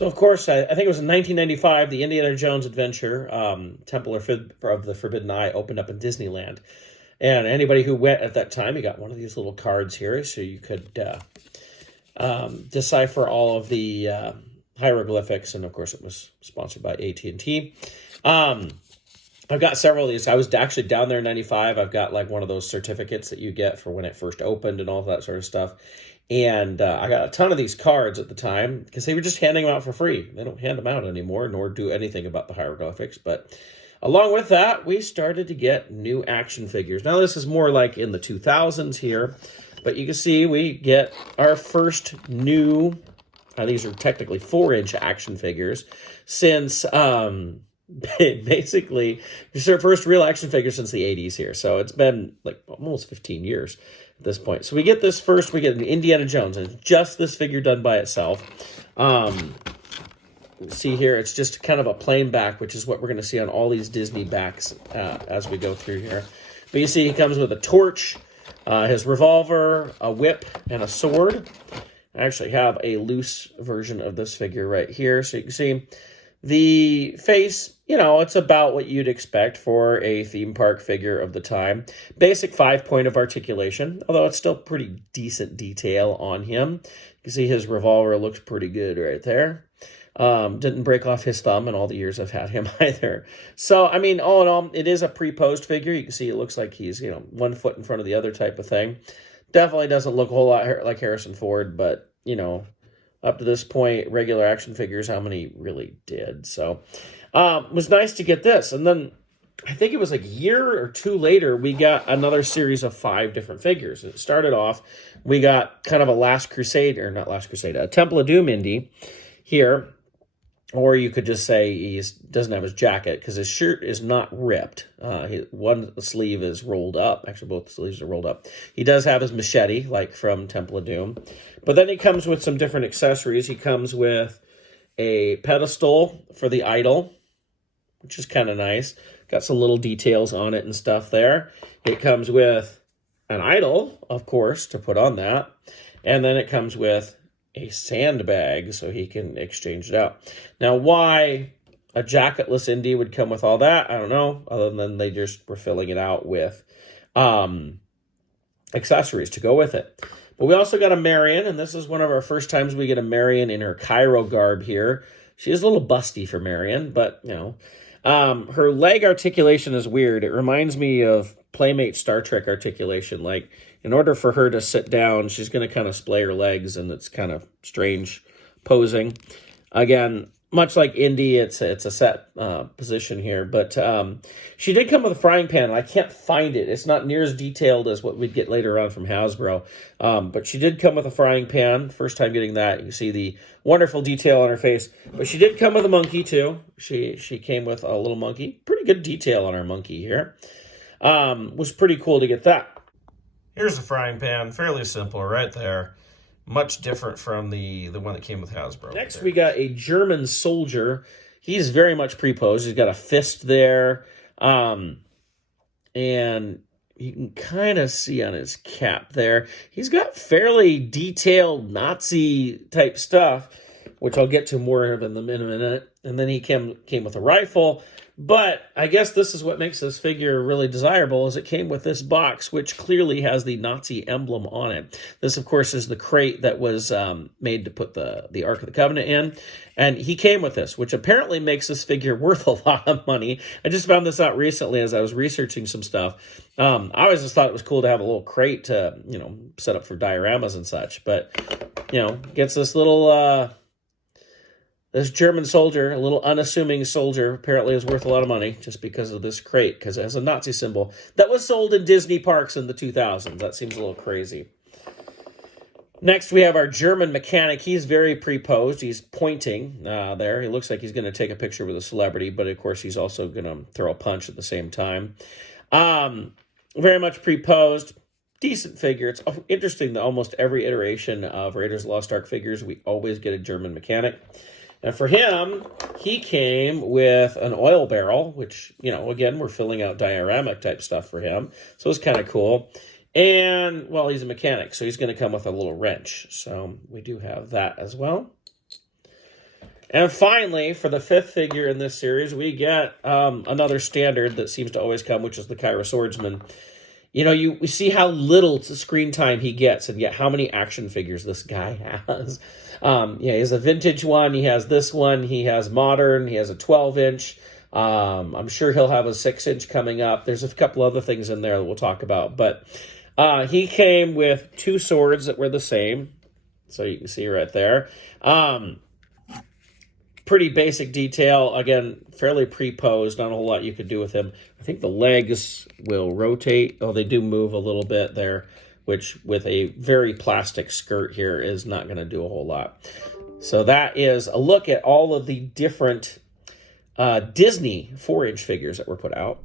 So, of course, I think it was in 1995, the Indiana Jones adventure, Temple of the Forbidden Eye, opened up in Disneyland. And anybody who went at that time, you got one of these little cards here, so you could decipher all of the hieroglyphics. And, of course, it was sponsored by AT&T. I've got several of these. I was actually down there in 95. I've got like one of those certificates that you get for when it first opened and all of that sort of stuff. And I got a ton of these cards at the time because they were just handing them out for free. They don't hand them out anymore, nor do anything about the hieroglyphics. But along with that, we started to get new action figures. Now, this is more like in the 2000s here. But you can see we get our first new, these are technically 4-inch action figures, since basically it's our first real action figure since the 80s here. So it's been like almost 15 years at this point. So we get this first, we get an Indiana Jones, and it's just this figure done by itself. See here, it's just kind of a plain back, which is what we're going to see on all these Disney backs as we go through here. But you see he comes with a torch, his revolver, a whip, and a sword. I actually have a loose version of this figure right here, so you can see the face, you know, it's about what you'd expect for a theme park figure of the time. Basic 5-point of articulation, although it's still pretty decent detail on him. You can see his revolver looks pretty good right there. Didn't break off his thumb in all the years I've had him either. So, I mean, all in all, it is a pre-posed figure. You can see it looks like he's, you know, 1 foot in front of the other type of thing. Definitely doesn't look a whole lot like Harrison Ford, but, you know, up to this point, regular action figures, how many really did? So, it was nice to get this. And then I think it was like a year or two later, we got another series of 5 different figures. It started off, we got kind of a a Temple of Doom Indy here. Or you could just say he doesn't have his jacket because his shirt is not ripped. One sleeve is rolled up. Actually, both sleeves are rolled up. He does have his machete, like from Temple of Doom. But then he comes with some different accessories. He comes with a pedestal for the idol, which is kind of nice. Got some little details on it and stuff there. It comes with an idol, of course, to put on that. And then it comes with a sandbag so he can exchange it out. Now, why a jacketless Indy would come with all that, I don't know, other than they just were filling it out with accessories to go with it. But we also got a Marion, and this is one of our first times we get a Marion in her Cairo garb here. She is a little busty for Marion, but, you know, her leg articulation is weird. It reminds me of Playmate Star Trek articulation. Like, in order for her to sit down, she's going to kind of splay her legs, and it's kind of strange posing. Again, much like Indy, it's a set position here. But she did come with a frying pan. I can't find it. It's not near as detailed as what we'd get later on from Hasbro. But she did come with a frying pan. First time getting that. You see the wonderful detail on her face. But she did come with a monkey, too. She came with a little monkey. Pretty good detail on our monkey here. Was pretty cool to get that. Here's the frying pan. Fairly simple right there. Much different from the one that came with Hasbro. Next, we got a German soldier. He's very much pre-posed. He's got a fist there. And you can kind of see on his cap there. He's got fairly detailed Nazi-type stuff, which I'll get to more of in a minute. And then he came with a rifle. But I guess this is what makes this figure really desirable, is it came with this box, which clearly has the Nazi emblem on it. This, of course, is the crate that was made to put the Ark of the Covenant in. And he came with this, which apparently makes this figure worth a lot of money. I just found this out recently as I was researching some stuff. I always just thought it was cool to have a little crate to, you know, set up for dioramas and such. But, you know, gets this little... This German soldier, a little unassuming soldier, apparently is worth a lot of money just because of this crate, because it has a Nazi symbol that was sold in Disney parks in the 2000s. That seems a little crazy. Next, we have our German mechanic. He's very pre-posed. He's pointing there. He looks like he's going to take a picture with a celebrity, but of course he's also going to throw a punch at the same time. Very much pre-posed. Decent figure. It's interesting that almost every iteration of Raiders of the Lost Ark figures, we always get a German mechanic. And for him, he came with an oil barrel, which, you know, again, we're filling out dioramic type stuff for him. So it's kind of cool. And, well, he's a mechanic, so he's going to come with a little wrench. So we do have that as well. And finally, for the 5th figure in this series, we get another standard that seems to always come, which is the Kyra Swordsman. You know, we see how little screen time he gets, and yet how many action figures this guy has. Yeah, he has a vintage one. He has this one. He has modern. He has a 12-inch. I'm sure he'll have a 6-inch coming up. There's a couple other things in there that we'll talk about. But he came with 2 swords that were the same. So you can see right there. Pretty basic detail. Again, fairly pre-posed. Not a whole lot you could do with him. I think the legs will rotate. Oh, they do move a little bit there, which with a very plastic skirt here is not going to do a whole lot. So that is a look at all of the different Disney 4-inch figures that were put out.